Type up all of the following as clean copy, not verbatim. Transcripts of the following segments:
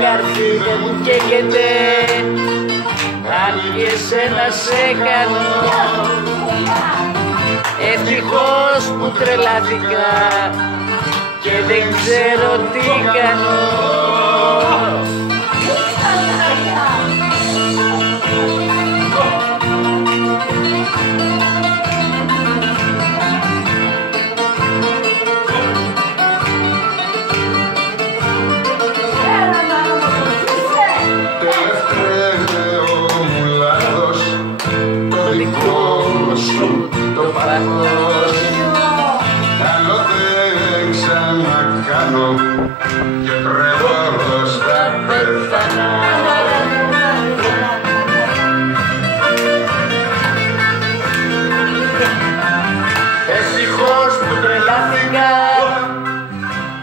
καρφί δεν μου καίγεται, αν και εσένα σε κάνω. Ευτυχώς που τρελάθηκα και δεν ξέρω τι κάνω. Και τρελός θα πεθάνω. Ευτυχώς που τρελάθηκα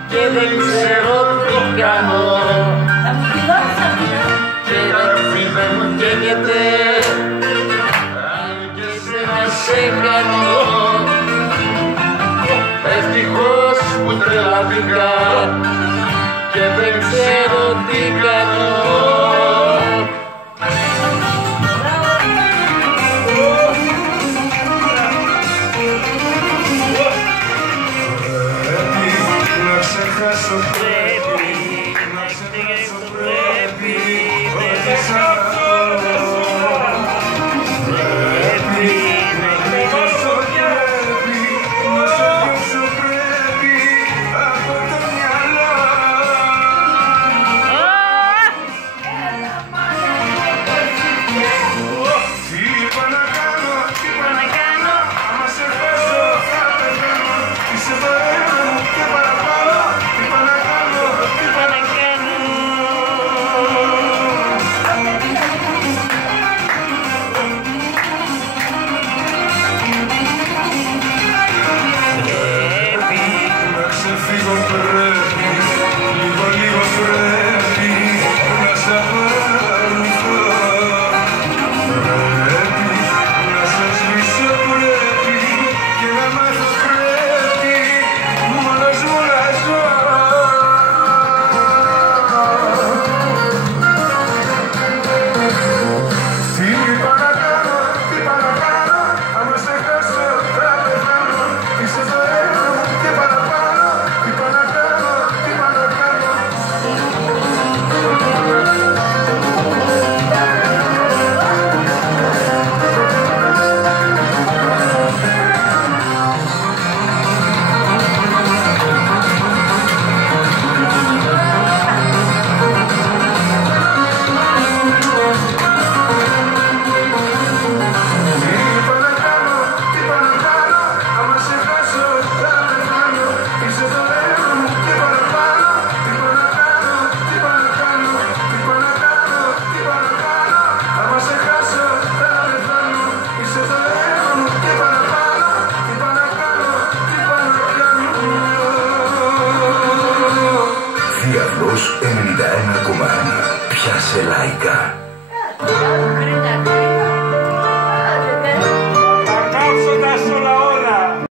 και δεν ξέρω τι κάνω. Και καρφί δεν μου καίγεται, αν και εσένα σε κάνω. Ευτυχώς που τρελάθηκα και δεν ξέρω τι κάνω. Πρέπει να ξεχάσω, Πρέπει να ξεχάσω, πρέπει να ξεχάσω. Πρέπει να ξεχάσω, πρέπει να ξεχάσω, πρέπει από το μυαλό. Τι είπα να κάνω, τι είπα να κάνω, άμα σε χάσω θα πεθάνω. Είσαι το αίμα μου και παραπάνω. Τι είπα να κάνω, τι είπα να κάνω. πρέπει Να ξεφύγω πρέπει, λίγο λίγο πρέπει να σ' απαρνηθώ. Πρέπει να σε σβήσω πρέπει και να μάθω πρέπει μόνος μου να ζω. Τι είπα να κάνω, τι είπα να κάνω, άμα σε χάσω θα πεθάνω. Είσαι το αίμα μου και παραπάνω. Τι είπα να κάνω, τι είπα να κάνω. Τι είπα να κάνω, τι είπα να κάνω, άμα σε χάσω θα πεθάνω. Είσαι το αίμα μου και παραπάνω. Τι είπα να κάνω, τι είπα να κάνω, τι είπα να κάνω, τι είπα να κάνω, άμα σε χάσω θα πεθάνω. Είσαι το αίμα μου και παραπάνω. Τι είπα να κάνω, τι είπα να κάνω. Διαβλός 91,1. Πιάσε λαϊκά.